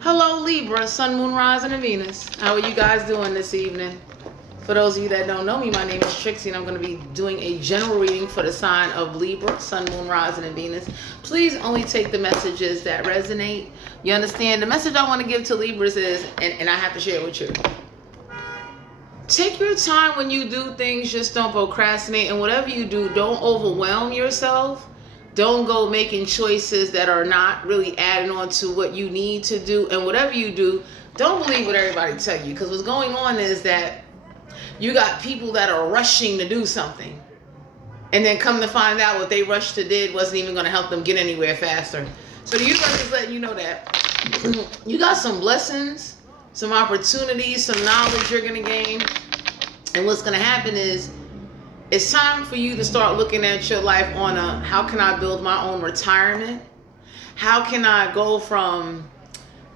Hello Libra, Sun, Moon, Rising, and Venus. How are you guys doing this evening? For those of you that don't know me, my name is Trixie and I'm going to be doing a general reading for the sign of Libra, Sun, Moon, Rising, and Venus. Please only take the messages that resonate. You understand? The message I want to give to Libras is, and I have to share it with you. Take your time when you do things, just don't procrastinate. And whatever you do, don't overwhelm yourself. Don't go making choices that are not really adding on to what you need to do. And whatever you do, don't believe what everybody tell you. Because what's going on is that you got people that are rushing to do something. And then come to find out what they rushed to did wasn't even going to help them get anywhere faster. So the universe is letting you know that you got some blessings, some opportunities, some knowledge you're going to gain. And what's going to happen is, it's time for you to start looking at your life on a, how can I build my own retirement? How can I go from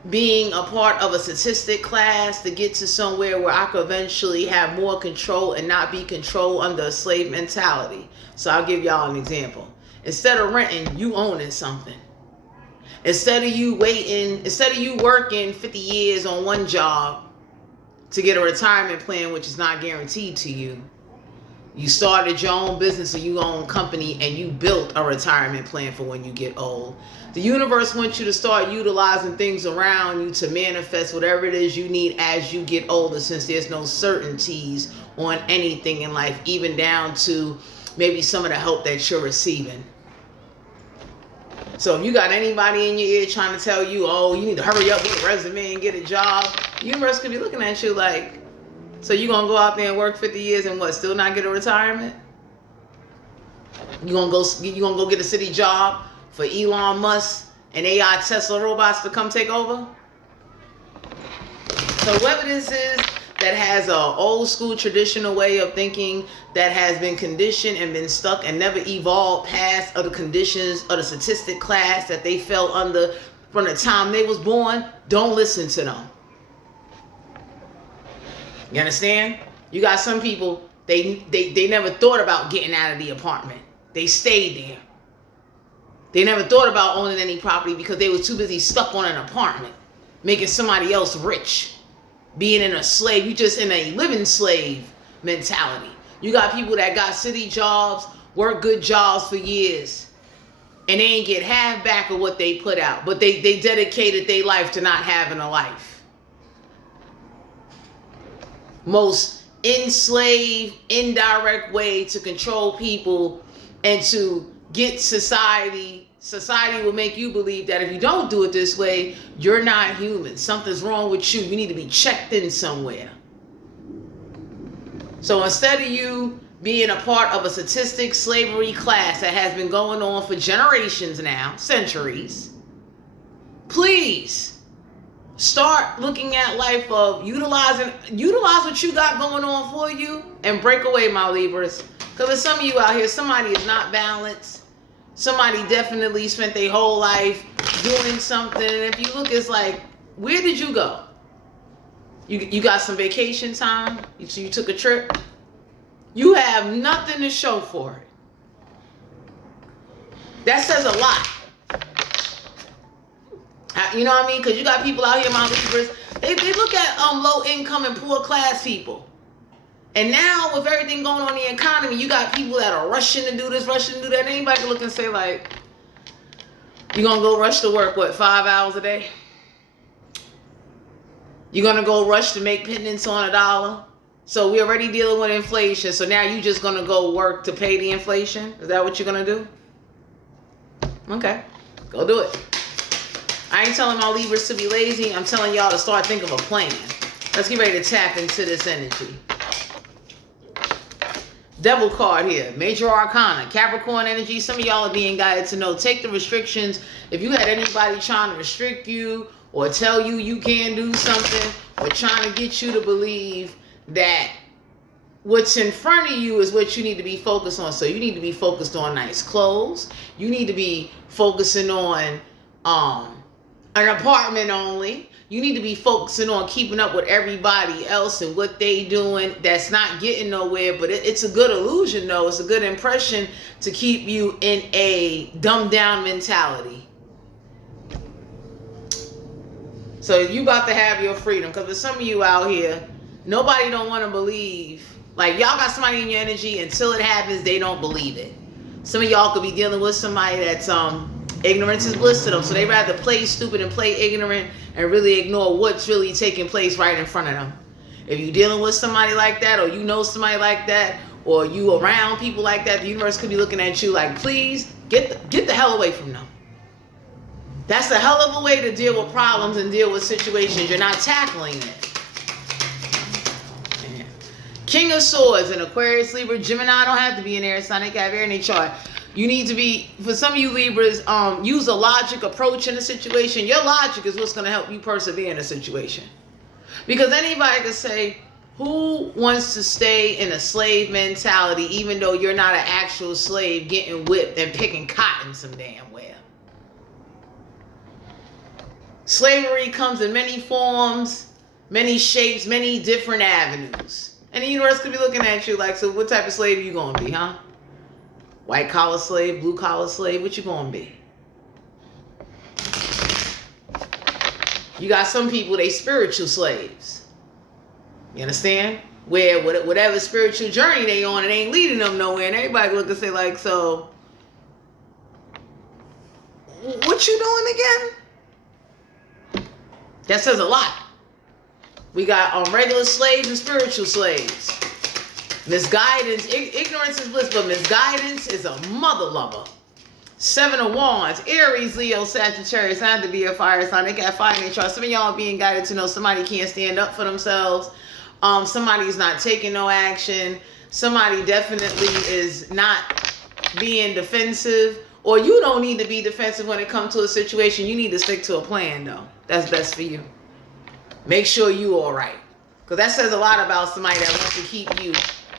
being a part of a statistic class to get to somewhere where I could eventually have more control and not be controlled under a slave mentality? So I'll give y'all an example. Instead of renting, you owning something. Instead of you working 50 years on one job to get a retirement plan, which is not guaranteed to you, you started your own business or your own company and you built a retirement plan for when you get old. The universe wants you to start utilizing things around you to manifest whatever it is you need as you get older, since there's no certainties on anything in life, even down to maybe some of the help that you're receiving. So if you got anybody in your ear trying to tell you, oh, you need to hurry up, get a resume and get a job, the universe could be looking at you like, so you gonna go out there and work 50 years and what, still not get a retirement? You gonna go get a city job for Elon Musk and AI Tesla robots to come take over? So whoever this is that has an old school traditional way of thinking that has been conditioned and been stuck and never evolved past other conditions of the statistic class that they fell under from the time they was born, don't listen to them. You understand? You got some people, they never thought about getting out of the apartment. They stayed there. They never thought about owning any property because they were too busy stuck on an apartment, making somebody else rich, being in a slave. You just in a living slave mentality. You got people that got city jobs, work good jobs for years, and they ain't get half back of what they put out, but they dedicated their life to not having a life. Most enslaved, indirect way to control people and to get society will make you believe that if you don't do it this way, you're not human. Something's wrong with you. You need to be checked in somewhere. So instead of you being a part of a statistic slavery class that has been going on for generations now, centuries, please start looking at life of utilize what you got going on for you and break away, my Libras. Because there's some of you out here, somebody is not balanced. Somebody definitely spent their whole life doing something. And if you look, it's like, where did you go? You got some vacation time? So you took a trip? You have nothing to show for it. That says a lot. You know what I mean? Because you got people out here, my Libras, they look at low income and poor class people. And now with everything going on in the economy, you got people that are rushing to do this, rushing to do that. Anybody can look and say like, you gonna go rush to work, what, 5 hours a day? You're gonna go rush to make pittance on $1? So we're already dealing with inflation. So now you just gonna go work to pay the inflation? Is that what you're gonna do? Okay, go do it. I ain't telling my Libras to be lazy. I'm telling y'all to start thinking of a plan. Let's get ready to tap into this energy. Devil card here. Major Arcana. Capricorn energy. Some of y'all are being guided to know. Take the restrictions. If you had anybody trying to restrict you or tell you you can't do something or trying to get you to believe that what's in front of you is what you need to be focused on. So you need to be focused on nice clothes. You need to be focusing on an apartment only. You need to be focusing on keeping up with everybody else and what they doing that's not getting nowhere. But it's a good illusion, though. It's a good impression to keep you in a dumbed down mentality. So you about to have your freedom. Because for some of you out here, nobody don't want to believe. Like, y'all got somebody in your energy, until it happens, they don't believe it. Some of y'all could be dealing with somebody that's ignorance is bliss to them. So they rather play stupid and play ignorant and really ignore what's really taking place right in front of them. If you're dealing with somebody like that, or you know somebody like that, or you around people like that, the universe could be looking at you like, please get the hell away from them. That's a hell of a way to deal with problems and deal with situations. You're not tackling it. Yeah. King of Swords in Aquarius, Libra, Gemini. Don't have to be an air sign. They have air in their chart. You need to be, for some of you Libras, use a logic approach in a situation. Your logic is what's going to help you persevere in a situation. Because anybody could say, who wants to stay in a slave mentality even though you're not an actual slave getting whipped and picking cotton some damn well? Slavery comes in many forms, many shapes, many different avenues. And the universe could be looking at you like, so what type of slave are you going to be, huh? White collar slave, blue collar slave, what you going to be? You got some people, they spiritual slaves. You understand? Where whatever spiritual journey they on, it ain't leading them nowhere. And everybody look and say like, so, what you doing again? That says a lot. We got regular slaves and spiritual slaves. Misguidance, ignorance is bliss, but misguidance is a mother lover. 7 of Wands, Aries, Leo, Sagittarius. Not to be a fire sign. They got fire in their chart. Some of y'all being guided to know somebody can't stand up for themselves. Somebody's not taking no action. Somebody definitely is not being defensive. Or you don't need to be defensive when it comes to a situation. You need to stick to a plan, though. That's best for you. Make sure you all right. Because that says a lot about somebody that wants to keep you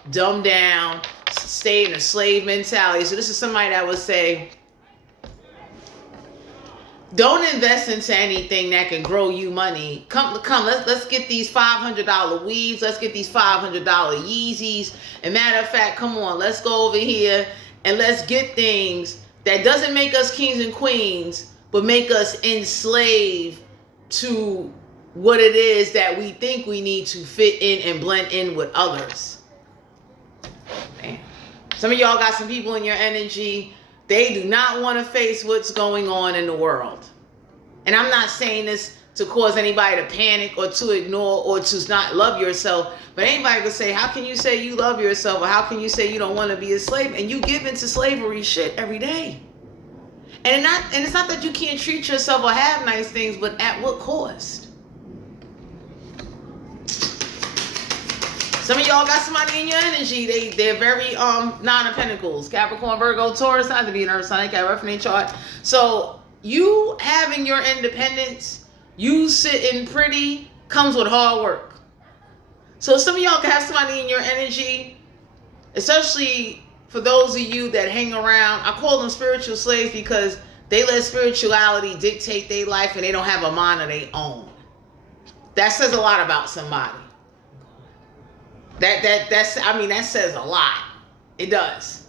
dumbed down, stay in a slave mentality. So this is somebody that would say, don't invest into anything that can grow you money. Come, let's get these $500 weaves. Let's get these $500 Yeezys. And matter of fact, come on, let's go over here and let's get things that doesn't make us kings and queens, but make us enslaved to what it is that we think we need to fit in and blend in with others. Man. Some of y'all got some people in your energy, they do not want to face what's going on in the world. And I'm not saying this to cause anybody to panic or to ignore or to not love yourself. But anybody could say, how can you say you love yourself? Or how can you say you don't want to be a slave? And you give into slavery shit every day. And it's not that you can't treat yourself or have nice things, but at what cost? Some of y'all got somebody in your energy. They're very Nine of Pentacles, Capricorn, Virgo, Taurus. Not to be an earth sign. They got rough in their chart. So you having your independence, you sitting pretty, comes with hard work. So some of y'all can have somebody in your energy, especially for those of you that hang around. I call them spiritual slaves because they let spirituality dictate their life and they don't have a mind of their own. That says a lot about somebody. That says a lot. It does.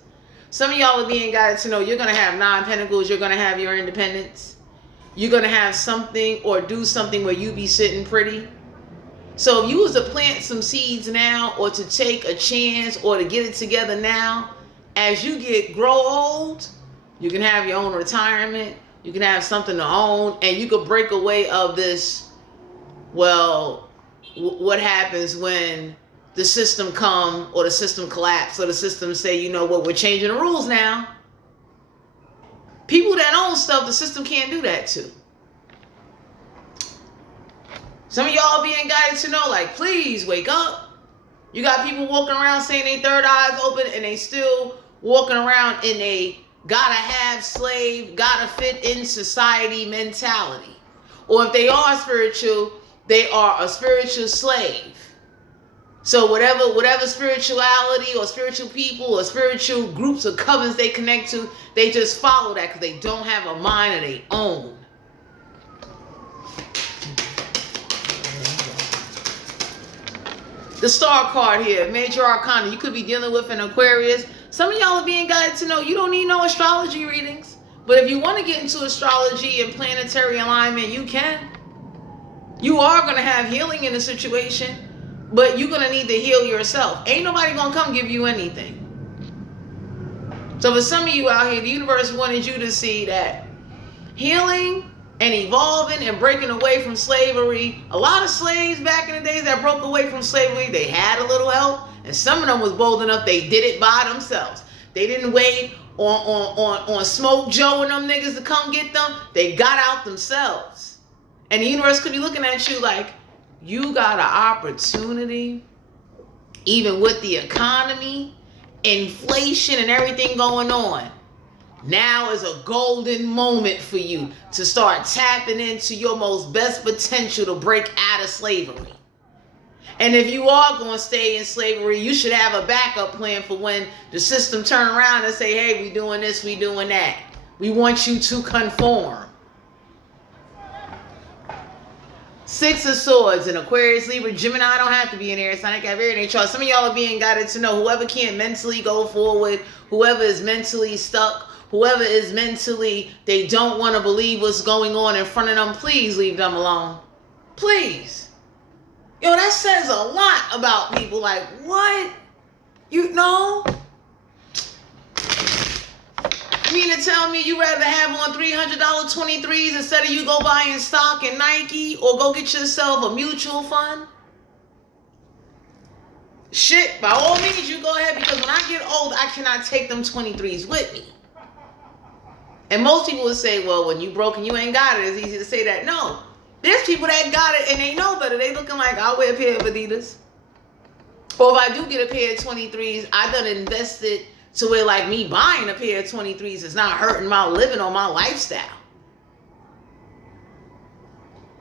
Some of y'all are being guided to know you're going to have 9 Pentacles. You're going to have your independence. You're going to have something or do something where you be sitting pretty. So if you was to plant some seeds now, or to take a chance, or to get it together now, as you grow old, you can have your own retirement. You can have something to own, and you could break away of this. Well, what happens when the system come, or the system collapse, or the system say, you know what, we're changing the rules now. People that own stuff, the system can't do that to. Some of y'all being guided to know, like, please wake up. You got people walking around saying they third eyes open, and they still walking around in a gotta have slave, gotta fit in society mentality. Or if they are spiritual, they are a spiritual slave. So whatever spirituality or spiritual people or spiritual groups or covens they connect to, they just follow that because they don't have a mind of their own. The Star card here, Major Arcana. You could be dealing with an Aquarius. Some of y'all are being guided to know you don't need no astrology readings. But if you want to get into astrology and planetary alignment, you can. You are going to have healing in the situation, but you're going to need to heal yourself. Ain't nobody going to come give you anything. So for some of you out here, the universe wanted you to see that healing and evolving and breaking away from slavery. A lot of slaves back in the days that broke away from slavery, they had a little help, and some of them was bold enough they did it by themselves. They didn't wait on Smoke Joe and them niggas to come get them. They got out themselves. And the universe could be looking at you like, you got an opportunity, even with the economy, inflation, and everything going on. Now is a golden moment for you to start tapping into your most best potential to break out of slavery. And if you are going to stay in slavery, you should have a backup plan for when the system turn around and say, hey, we doing this, we doing that. We want you to conform. Six of Swords in Aquarius, Libra, Gemini don't have to be in air sign. I got very in chart. Some of y'all are being guided to know whoever can't mentally go forward, whoever is mentally stuck, whoever is mentally, they don't want to believe what's going on in front of them, please leave them alone. Please. Yo, that says a lot about people. Like, what? You know? You mean to tell me you rather have on $300 23s instead of you go buying stock in Nike or go get yourself a mutual fund? Shit, by all means, you go ahead, because when I get old, I cannot take them 23s with me. And most people would say, well, when you broke and you ain't got it, it's easy to say that. No. There's people that got it and they know better. They looking like, I'll wear a pair of Adidas. Or if I do get a pair of 23s, I done invested to where like me buying a pair of 23s is not hurting my living or my lifestyle.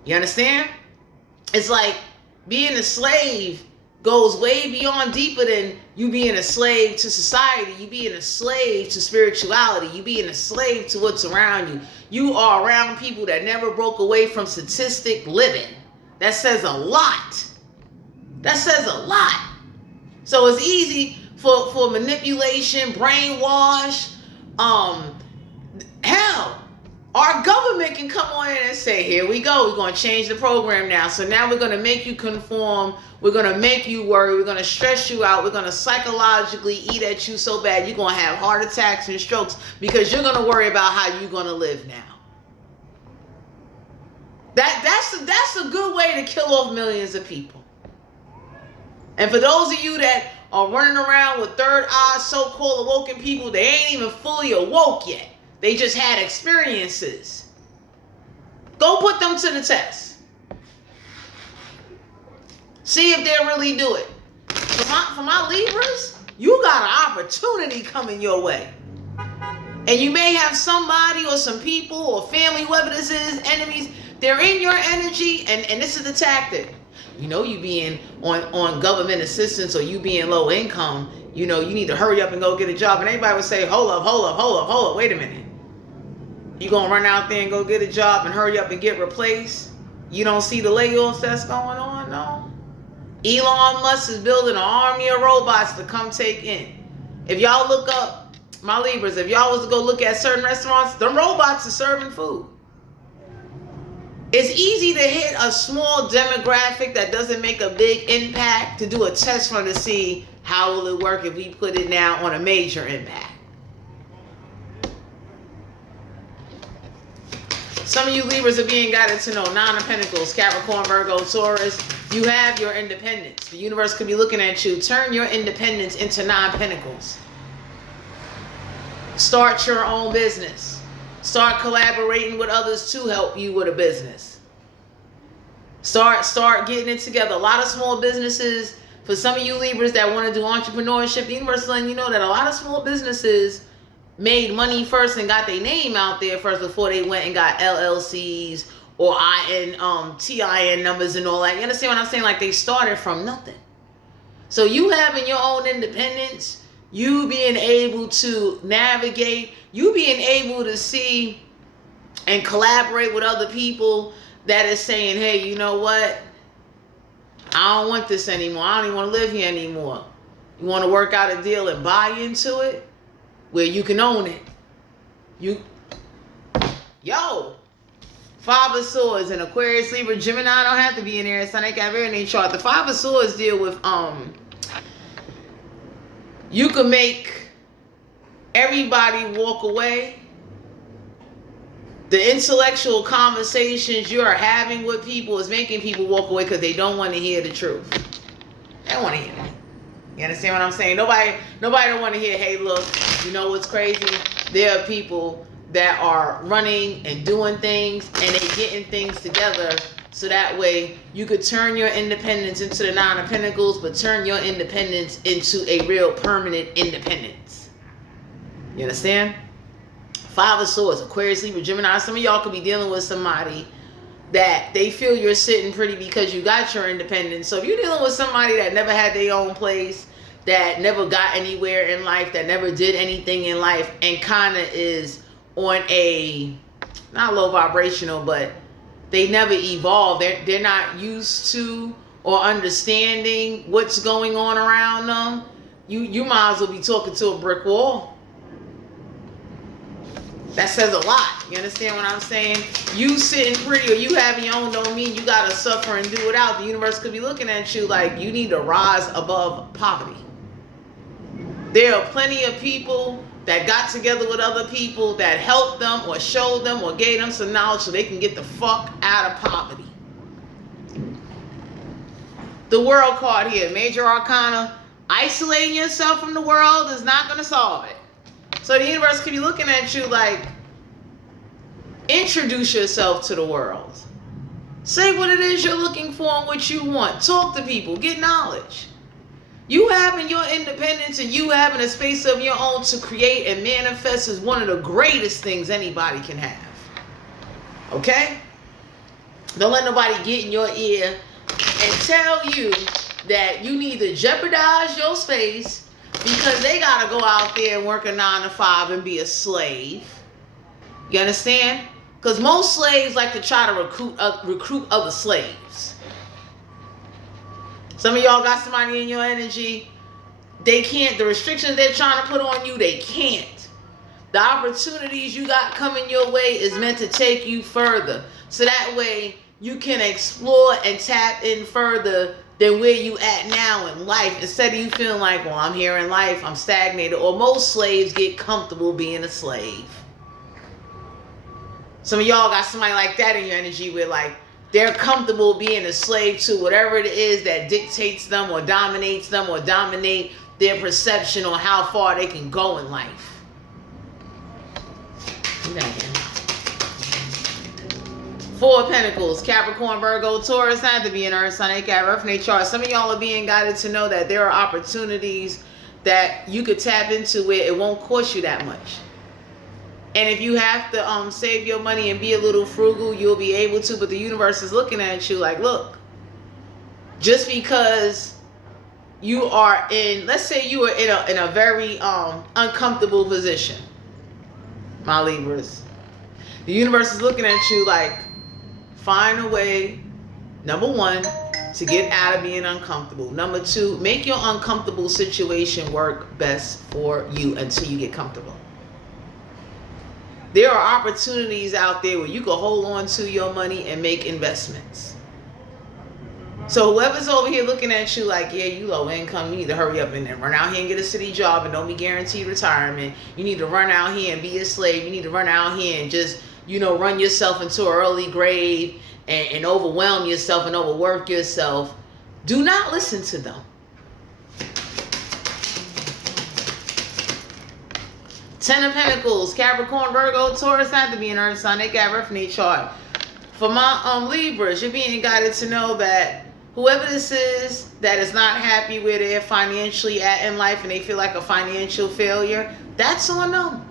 You understand? It's like being a slave goes way beyond deeper than you being a slave to society. You being a slave to spirituality. You being a slave to what's around you. You are around people that never broke away from statistic living. That says a lot. That says a lot. So it's easy for manipulation, brainwash. Hell, our government can come on in and say, here we go. We're going to change the program now. So now we're going to make you conform. We're going to make you worry. We're going to stress you out. We're going to psychologically eat at you so bad you're going to have heart attacks and strokes because you're going to worry about how you're going to live now. That's a good way to kill off millions of people. And for those of you that are running around with third eye, so-called awoken people, they ain't even fully awoke yet. They just had experiences. Go put them to the test. See if they'll really do it. For my Libras, you got an opportunity coming your way. And you may have somebody or some people or family, whoever this is, enemies, they're in your energy, and this is the tactic. You know, you being on government assistance or you being low income, you know, you need to hurry up and go get a job. And everybody would say, hold up, wait a minute. You gonna run out there and go get a job and hurry up and get replaced? You don't see the layoffs that's going on? No. Elon Musk is building an army of robots to come take in. If y'all look up, my Libras, if y'all was to go look at certain restaurants, them robots are serving food. It's easy to hit a small demographic that doesn't make a big impact to do a test run to see how will it work if we put it now on a major impact. Some of you Libras are being guided to know Nine of Pentacles, Capricorn, Virgo, Taurus. You have your independence. The universe could be looking at you. Turn your independence into Nine Pentacles. Start your own business. Start collaborating with others to help you with a business. Start getting it together. A lot of small businesses, for some of you Libras that want to do entrepreneurship, the universe is letting you know that a lot of small businesses made money first and got their name out there first before they went and got LLCs or TIN numbers and all that. You understand what I'm saying? Like they started from nothing. So you having your own independence, you being able to navigate, you being able to see and collaborate with other people that is saying, hey, you know what? I don't want this anymore. I don't even want to live here anymore. You want to work out a deal and buy into it where you can own it. Five of Swords and Aquarius, Libra, Gemini don't have to be in there. Sun, they got in their chart. The Five of Swords deal with you can make everybody walk away. The intellectual conversations you are having with people is making people walk away because they don't want to hear the truth. They don't want to hear it. You understand what I'm saying? Nobody don't want to hear, hey, look, you know what's crazy? There are people that are running and doing things and they getting things together so that way you could turn your independence into the Nine of Pentacles, but turn your independence into a real permanent independence. You understand? Five of Swords, Aquarius, Libra, Gemini. Some of y'all could be dealing with somebody that they feel you're sitting pretty because you got your independence. So if you're dealing with somebody that never had their own place, that never got anywhere in life, that never did anything in life, and kind of is on a, not low vibrational, but they never evolved. They're not used to or understanding what's going on around them. You might as well be talking to a brick wall. That says a lot. You understand what I'm saying? You sitting pretty or you having your own don't mean you gotta suffer and do it out. The universe could be looking at you like you need to rise above poverty. There are plenty of people that got together with other people that helped them or showed them or gave them some knowledge so they can get the fuck out of poverty. The World card here, Major Arcana. Isolating yourself from the world is not going to solve it. So the universe could be looking at you like, introduce yourself to the world. Say what it is you're looking for and what you want. Talk to people. Get knowledge. You having your independence and you having a space of your own to create and manifest is one of the greatest things anybody can have. Okay? Don't let nobody get in your ear and tell you that you need to jeopardize your space because they got to go out there and work a 9 to 5 and be a slave. You understand? Because most slaves like to try to recruit other slaves. Some of y'all got somebody in your energy. They can't. The restrictions they're trying to put on you, they can't. The opportunities you got coming your way is meant to take you further. So that way you can explore and tap in further than where you at now in life. Instead of you feeling like, well, I'm here in life, I'm stagnated. Or most slaves get comfortable being a slave. Some of y'all got somebody like that in your energy where like they're comfortable being a slave to whatever it is that dictates them or dominates them or dominate their perception on how far they can go in life. Four of Pentacles, Capricorn, Virgo, Taurus, not to be an Earth sign, they got Earth in their chart. Some of y'all are being guided to know that there are opportunities that you could tap into where it won't cost you that much. And if you have to save your money and be a little frugal, you'll be able to. But the universe is looking at you like, look, just because you are in, let's say you are in a very uncomfortable position, my Libras. The universe is looking at you like, find a way, number one, to get out of being uncomfortable. Number two, make your uncomfortable situation work best for you until you get comfortable. There are opportunities out there where you can hold on to your money and make investments. So whoever's over here looking at you like, yeah, you low income, you need to hurry up and run out here and get a city job and don't be guaranteed retirement. You need to run out here and be a slave. You need to run out here and just, run yourself into an early grave and overwhelm yourself and overwork yourself. Do not listen to them. Ten of Pentacles, Capricorn, Virgo, Taurus, not to be an Earth sign. They got Earth in their chart. For my Libras, you're being guided to know that whoever this is that is not happy where they're financially at in life and they feel like a financial failure, that's on them.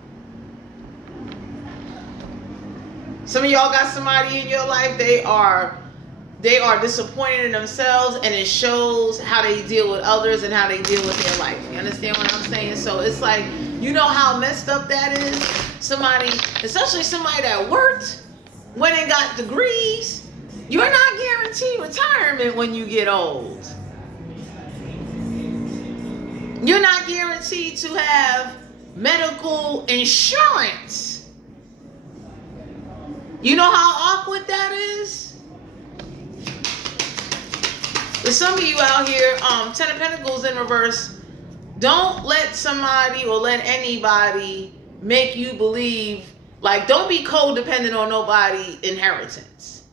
Some of y'all got somebody in your life, they are disappointed in themselves, and it shows how they deal with others and how they deal with their life. You understand what I'm saying? So it's like, you know how messed up that is? Somebody, especially somebody that worked, went and got degrees, you're not guaranteed retirement when you get old. You're not guaranteed to have medical insurance. You know how awkward that is? There's some of you out here, 10 of Pentacles in reverse. Don't let somebody or let anybody make you believe, like, don't be codependent on nobody inheritance.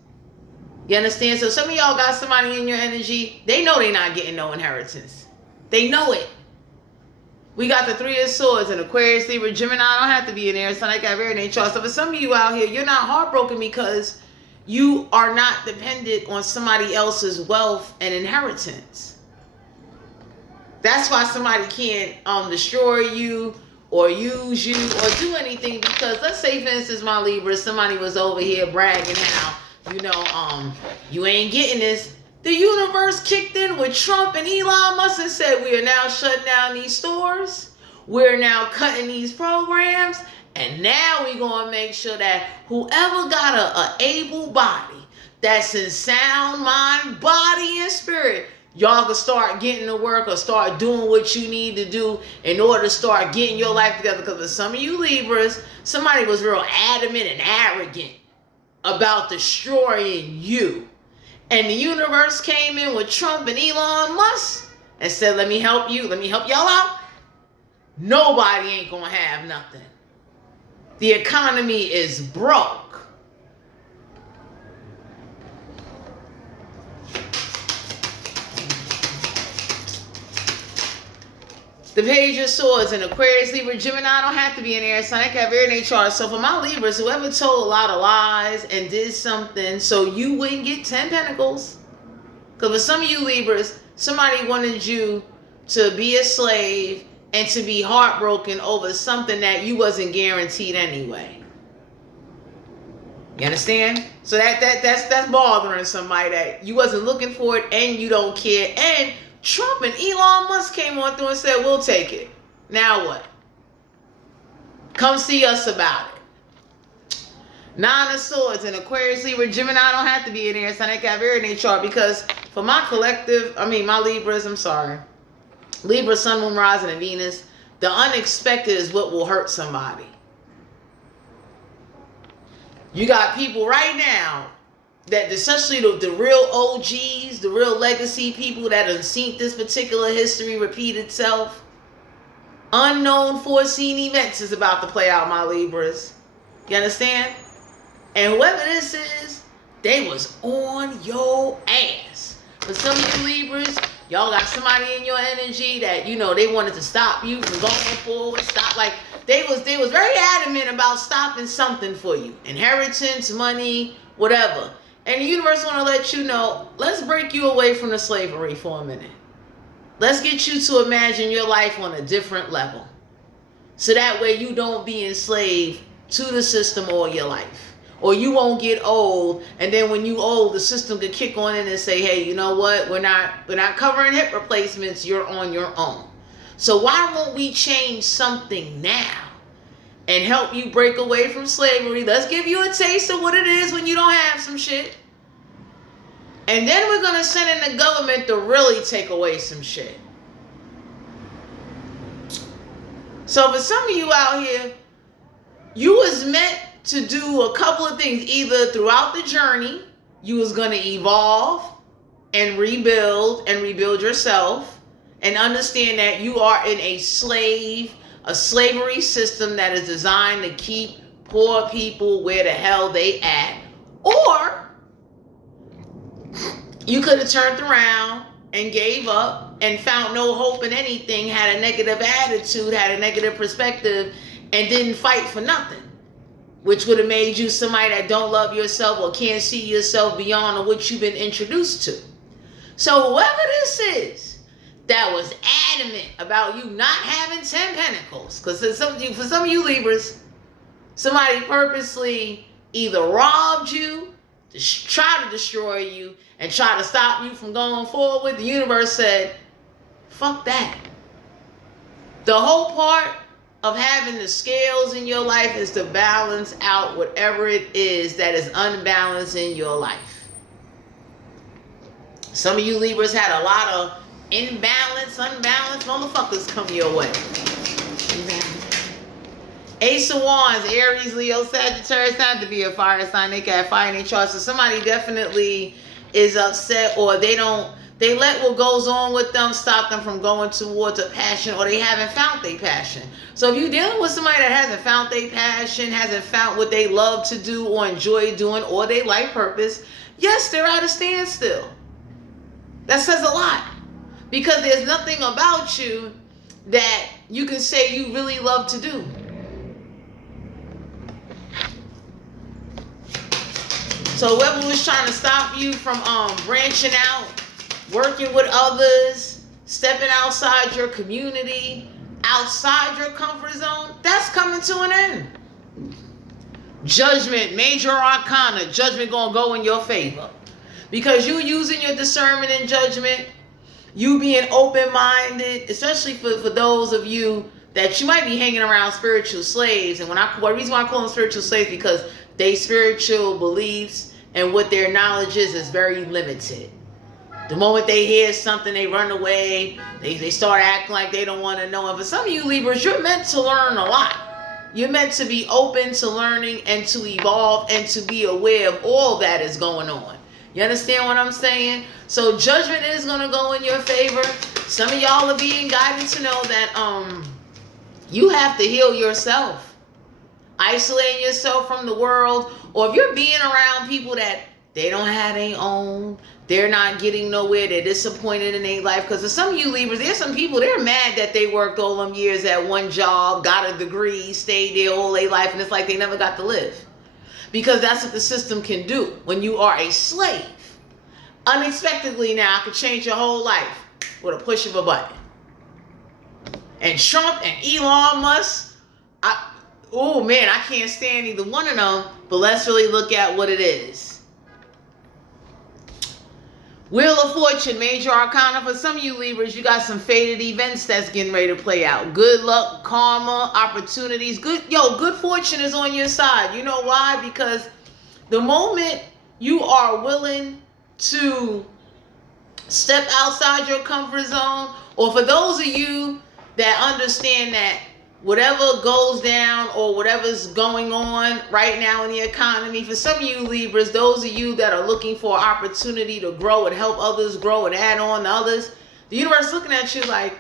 You understand? So some of y'all got somebody in your energy, they know they're not getting no inheritance. They know it. We got the 3 of Swords and Aquarius, Libra, Gemini. I don't have to be in there. It's not like I have very nature. So for some of you out here, you're not heartbroken because you are not dependent on somebody else's wealth and inheritance. That's why somebody can't destroy you or use you or do anything, because let's say, for instance, my Libra, somebody was over here bragging how, you know, you ain't getting this. The universe kicked in with Trump and Elon Musk and said, we are now shutting down these stores. We're now cutting these programs. And now we're going to make sure that whoever got a able body that's in sound mind, body, and spirit, y'all can start getting to work or start doing what you need to do in order to start getting your life together. Because for some of you Libras, somebody was real adamant and arrogant about destroying you. And the universe came in with Trump and Elon Musk and said, let me help you. Let me help y'all out. Nobody ain't going to have nothing. The economy is broke. The Page of Swords and Aquarius, Libra, Gemini. I don't have to be in air sign. I can have very nature chart. So for my Libras, whoever told a lot of lies and did something so you wouldn't get 10 Pentacles. Because for some of you Libras, somebody wanted you to be a slave and to be heartbroken over something that you wasn't guaranteed anyway. You understand? So that's bothering somebody, that you wasn't looking for it and you don't care. And Trump and Elon Musk came on through and said, we'll take it. Now what? Come see us about it. 9 of Swords and Aquarius, Libra, Gemini. I don't have to be in there. So I got very nature chart, because for my collective, my Libras, I'm sorry. Libra, Sun, Moon, Rising, and Venus. The unexpected is what will hurt somebody. You got people right now that, essentially the real OGs, the real legacy people that have seen this particular history repeat itself. Unknown, foreseen events is about to play out, my Libras. You understand? And whoever this is, they was on your ass. For some of you Libras, y'all got somebody in your energy that, you know, they wanted to stop you from going forward. Stop, like, they was very adamant about stopping something for you. Inheritance, money, whatever. And the universe want to let you know, let's break you away from the slavery for a minute. Let's get you to imagine your life on a different level. So that way you don't be enslaved to the system all your life. Or you won't get old, and then when you old, the system could kick on in and say, hey, you know what? We're not covering hip replacements. You're on your own. So why won't we change something now and help you break away from slavery? Let's give you a taste of what it is when you don't have some shit. And then we're going to send in the government to really take away some shit. So for some of you out here, you was meant to do a couple of things. Either throughout the journey, you was going to evolve and rebuild yourself, and understand that you are in a slavery system that is designed to keep poor people where the hell they at. Or you could have turned around and gave up and found no hope in anything, had a negative attitude, had a negative perspective, and didn't fight for nothing, which would have made you somebody that don't love yourself or can't see yourself beyond what you've been introduced to. So whoever this is that was adamant about you not having 10 Pentacles, because for some of you Libras, somebody purposely either robbed you, try to destroy you, and try to stop you from going forward. The universe said, fuck that. The whole part of having the scales in your life is to balance out whatever it is that is unbalanced in your life. Some of you Libras had a lot of unbalanced motherfuckers come your way. Ace of Wands, Aries, Leo, Sagittarius, not to be a fire sign. They got fire in their chart. So somebody definitely is upset, or they let what goes on with them stop them from going towards a passion, or they haven't found their passion. So if you're dealing with somebody that hasn't found their passion, hasn't found what they love to do or enjoy doing, or their life purpose, yes, they're at a standstill. That says a lot, because there's nothing about you that you can say you really love to do. So whoever was trying to stop you from branching out, working with others, stepping outside your community, outside your comfort zone, that's coming to an end. Judgment, major arcana, judgment gonna go in your favor. Because you using your discernment and judgment, you being open-minded, especially for those of you that you might be hanging around spiritual slaves. And the reason why I call them spiritual slaves, because they spiritual beliefs and what their knowledge is very limited. The moment they hear something, they run away. They start acting like they don't want to know. And for some of you Libras, you're meant to learn a lot. You're meant to be open to learning and to evolve and to be aware of all that is going on. You understand what I'm saying? So judgment is going to go in your favor. Some of y'all are being guided to know that you have to heal yourself. Isolating yourself from the world, or if you're being around people that they don't have their own, they're not getting nowhere, they're disappointed in their life. Because for some of you Libras, there's some people, they're mad that they worked all them years at one job, got a degree, stayed there all their life, and it's like they never got to live. Because that's what the system can do when you are a slave. Unexpectedly now, it could change your whole life with a push of a button. And Trump and Elon Musk, oh man, I can't stand either one of them, but let's really look at what it is. Wheel of Fortune, major arcana. For some of you Libras, you got some fated events that's getting ready to play out. Good luck, karma, opportunities. Good fortune is on your side. You know why? Because the moment you are willing to step outside your comfort zone, or for those of you that understand that whatever goes down or whatever's going on right now in the economy, for some of you Libras, those of you that are looking for opportunity to grow and help others grow and add on to others, the universe is looking at you like,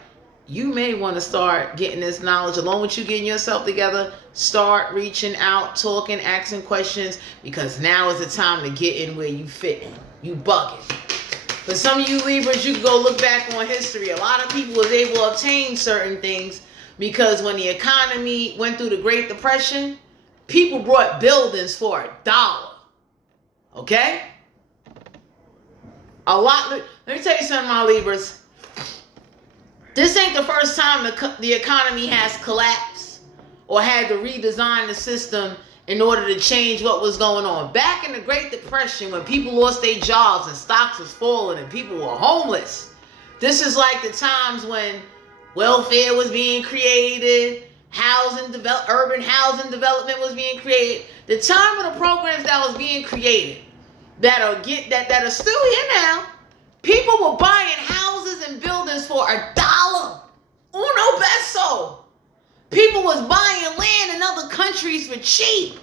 you may want to start getting this knowledge. Along with you getting yourself together, start reaching out, talking, asking questions, because now is the time to get in where you fit in. You bugging. For some of you Libras, you can go look back on history. A lot of people was able to obtain certain things because when the economy went through the Great Depression, people brought buildings for $1. Okay? A lot. Let me tell you something, my Libras. This ain't the first time the economy has collapsed or had to redesign the system in order to change what was going on. Back in the Great Depression, when people lost their jobs and stocks was falling and people were homeless, this is like the times when welfare was being created, urban housing development was being created. The time of the programs that was being created that are still here now, people were buying houses and buildings for $1. Uno peso. People was buying land in other countries for cheap.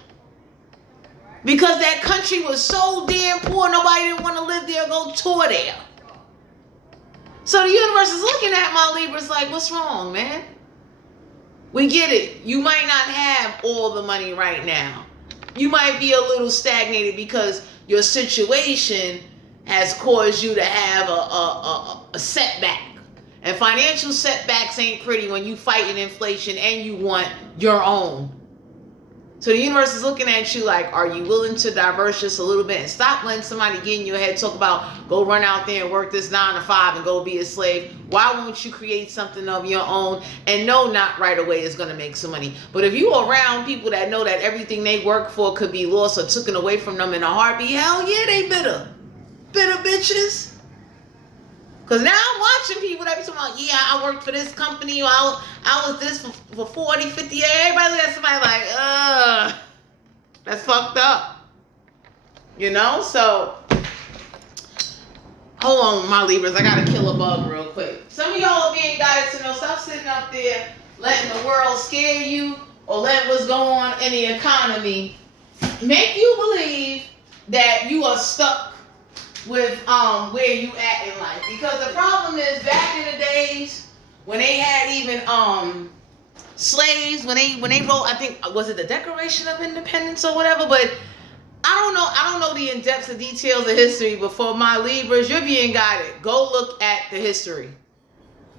Because that country was so damn poor, nobody didn't want to live there or go tour there. So the universe is looking at my Libras like, what's wrong, man? We get it. You might not have all the money right now. You might be a little stagnated because your situation has caused you to have a setback. And financial setbacks ain't pretty when you fighting inflation and you want your own. So the universe is looking at you like, are you willing to diverse just a little bit and stop letting somebody get in your head, talk about go run out there and work this 9 to 5 and go be a slave? Why won't you create something of your own? And no, not right away is going to make some money. But if you are around people that know that everything they work for could be lost or taken away from them in a heartbeat, hell yeah, they bitter. Bitter bitches. Because now I'm watching people that be talking about, yeah, I worked for this company, or I was this for 40, 50 years. Everybody look at somebody like, that's fucked up. You know? So, hold on, my Libras. I got to kill a bug real quick. Some of y'all are being guided to know, stop sitting up there letting the world scare you or let what's going on in the economy make you believe that you are stuck with where you at in life. Because the problem is, back in the days when they had even slaves, when they wrote, I think, was it the Declaration of Independence or whatever, but I don't know the in-depth of details of history, but for my Libras, you're being guided. Go look at the history.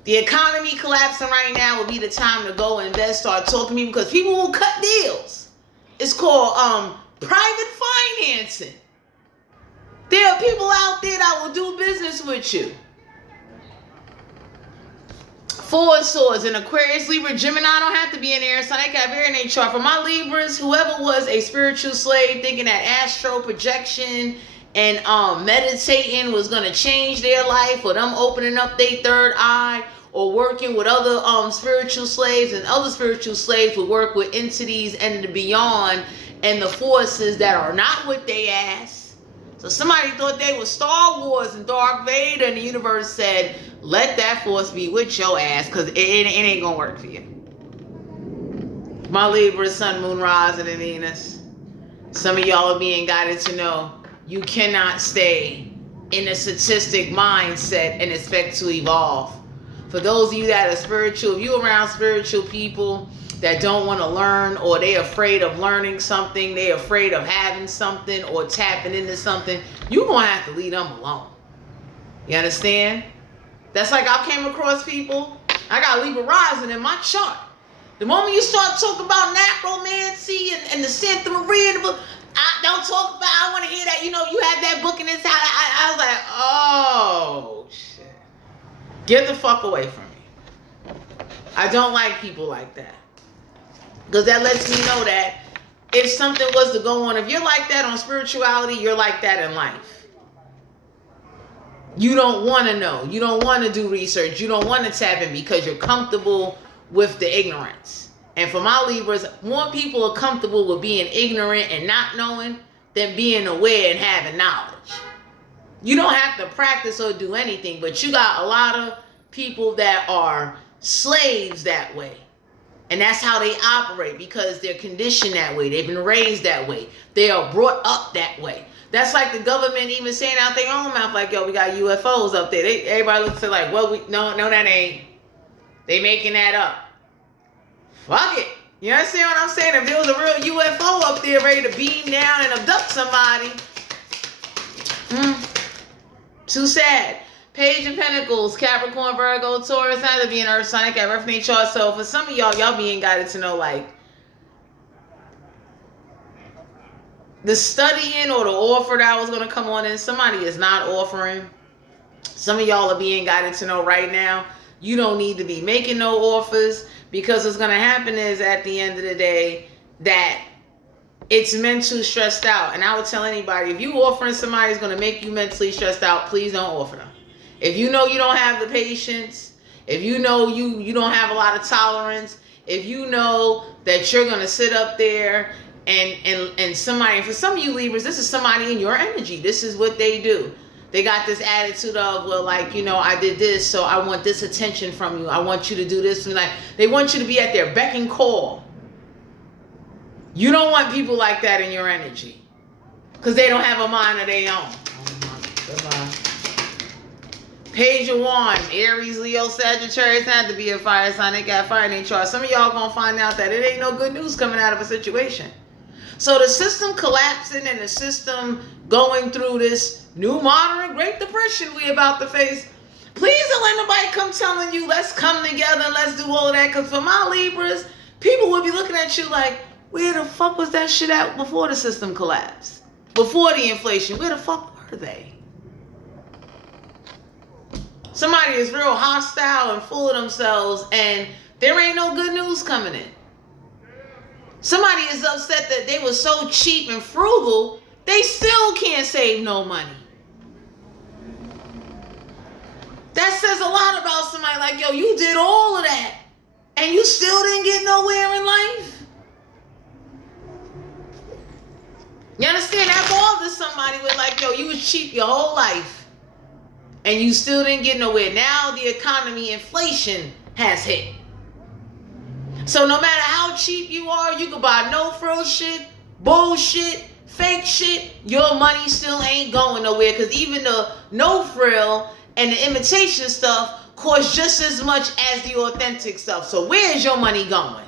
The economy collapsing right now will be the time to go invest, start talking to people, because people will cut deals. It's called private financing. There are people out there that will do business with you. Four of Swords in Aquarius, Libra, Gemini don't have to be in there. So they got very in their chart. For my Libras, whoever was a spiritual slave thinking that astral projection and meditating was going to change their life, or them opening up their third eye, or working with other spiritual slaves, and other spiritual slaves would work with entities and the beyond and the forces that are not with their ass. So somebody thought they were Star Wars and Darth Vader, and the universe said, let that force be with your ass, because it ain't gonna work for you. My Libra, Sun, Moon, Rising, and Venus. Some of y'all are being guided to know you cannot stay in a statistic mindset and expect to evolve. For those of you that are spiritual, if you're around spiritual people that don't want to learn, or they're afraid of learning something, they're afraid of having something or tapping into something, you're going to have to leave them alone. You understand? That's like I came across people, I got Libra rising in my chart. The moment you start talking about necromancy and the Santa Maria, the book, I don't talk about, I want to hear that, you have that book in this house. I was like, oh, shit. Get the fuck away from me. I don't like people like that. Because that lets me know that if something was to go on, if you're like that on spirituality, you're like that in life. You don't want to know. You don't want to do research. You don't want to tap in because you're comfortable with the ignorance. And for my Libras, more people are comfortable with being ignorant and not knowing than being aware and having knowledge. You don't have to practice or do anything, but you got a lot of people that are slaves that way. And that's how they operate, because they're conditioned that way. They've been raised that way. They are brought up that way. That's like the government even saying out their own mouth, like, yo, we got UFOs up there. Everybody looks at like, well, no, that ain't. They making that up. Fuck it. You understand what I'm saying? If there was a real UFO up there ready to beam down and abduct somebody, too sad. Page of Pentacles, Capricorn, Virgo, Taurus, not to be an earth sign, got reference chart. So for some of y'all being guided to know, like, the studying or the offer that was going to come on in, somebody is not offering. Some of y'all are being guided to know right now, you don't need to be making no offers, because what's going to happen is, at the end of the day, that it's mentally stressed out. And I would tell anybody, if you offering somebody who's going to make you mentally stressed out, please don't offer them. If you know you don't have the patience, if you know you don't have a lot of tolerance, if you know that you're going to sit up there and somebody, for some of you Libras, this is somebody in your energy. This is what they do. They got this attitude of, well, like, I did this, so I want this attention from you. I want you to do this. And like, they want you to be at their beck and call. You don't want people like that in your energy, because they don't have a mind of their own. Goodbye. Page of Wands, Aries, Leo, Sagittarius, had to be a fire sign. They got fire in their chart. Some of y'all gonna find out that it ain't no good news coming out of a situation. So the system collapsing and the system going through this new modern Great Depression we about to face. Please don't let nobody come telling you, let's come together and let's do all of that. Because for my Libras, people will be looking at you like, where the fuck was that shit at before the system collapsed? Before the inflation, where the fuck were they? Somebody is real hostile and full of themselves, and there ain't no good news coming in. Somebody is upset that they were so cheap and frugal, they still can't save no money. That says a lot about somebody like, yo, you did all of that, and you still didn't get nowhere in life. You understand? That bothers somebody with like, yo, you was cheap your whole life, and you still didn't get nowhere. Now the economy, inflation has hit. So no matter how cheap you are, you can buy no frill shit, bullshit, fake shit, your money still ain't going nowhere, because even the no frill and the imitation stuff costs just as much as the authentic stuff. So where is your money going?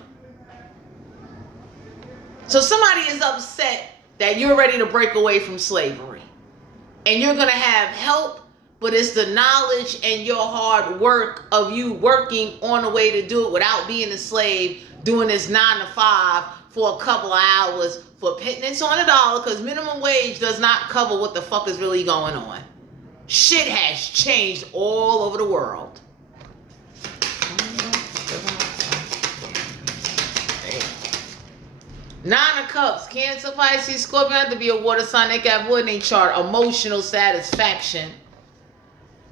So somebody is upset that you're ready to break away from slavery, and you're going to have help, but it's the knowledge and your hard work of you working on a way to do it without being a slave, doing this 9 to 5 for a couple of hours for pittance on $1, because minimum wage does not cover what the fuck is really going on. Shit has changed all over the world. Nine of Cups, Cancer, Pisces, Scorpio have to be a water sign. They got what in their chart? Emotional satisfaction.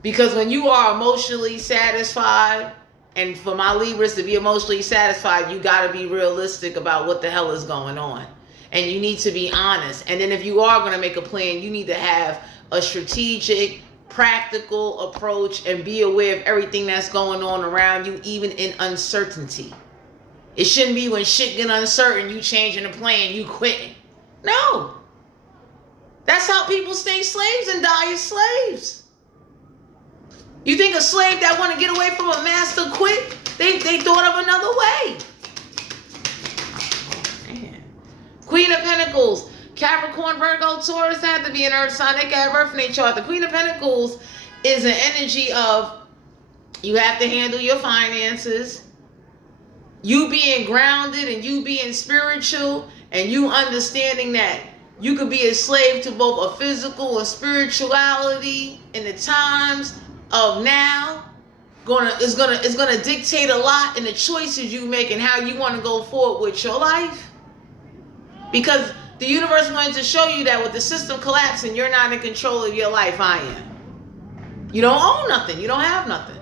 Because when you are emotionally satisfied, and for my Libras to be emotionally satisfied, you got to be realistic about what the hell is going on. And you need to be honest. And then if you are going to make a plan, you need to have a strategic, practical approach and be aware of everything that's going on around you, even in uncertainty. It shouldn't be when shit get uncertain, you changing the plan, you quitting. No. That's how people stay slaves and die as slaves. You think a slave that want to get away from a master quit? They thought of another way. Man. Queen of Pentacles, Capricorn, Virgo, Taurus have to be an earth sign. They got Earth in their chart. The Queen of Pentacles is an energy of you have to handle your finances. You being grounded and you being spiritual and you understanding that you could be a slave to both a physical and spirituality in the times of now. It's gonna dictate a lot in the choices you make and how you want to go forward with your life. Because the universe wanted to show you that with the system collapsing, you're not in control of your life. I am. You don't own nothing. You don't have nothing.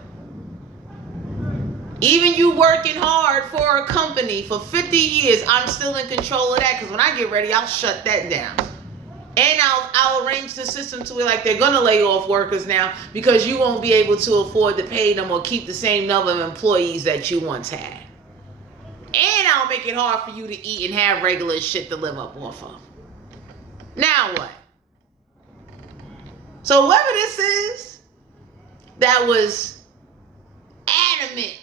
Even you working hard for a company for 50 years, I'm still in control of that, because when I get ready, I'll shut that down. And I'll arrange the system to where like they're going to lay off workers now because you won't be able to afford to pay them or keep the same number of employees that you once had. And I'll make it hard for you to eat and have regular shit to live up off of. Now what? So whoever this is that was adamant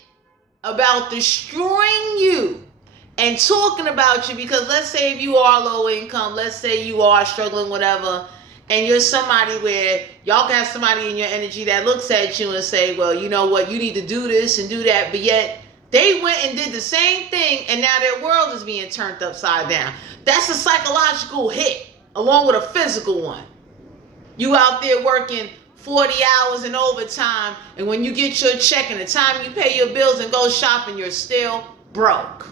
about destroying you and talking about you, because let's say if you are low income, let's say you are struggling, whatever, and you're somebody where y'all can have somebody in your energy that looks at you and say, well, you know what, you need to do this and do that, but yet they went and did the same thing and now their world is being turned upside down. That's a psychological hit along with a physical one. You out there working 40 hours in overtime, and when you get your check and the time you pay your bills and go shopping, you're still broke.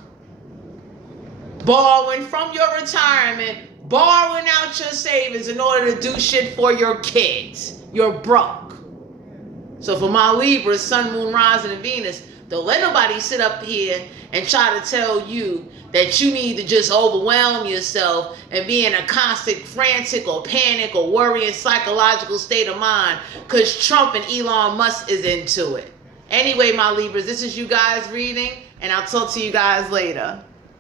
Borrowing from your retirement, borrowing out your savings in order to do shit for your kids. You're broke. So for my Libra, Sun, Moon, Rising, and Venus, don't let nobody sit up here and try to tell you that you need to just overwhelm yourself and be in a constant frantic or panic or worrying psychological state of mind because Trump and Elon Musk is into it. Anyway, my Libras, this is you guys reading, and I'll talk to you guys later.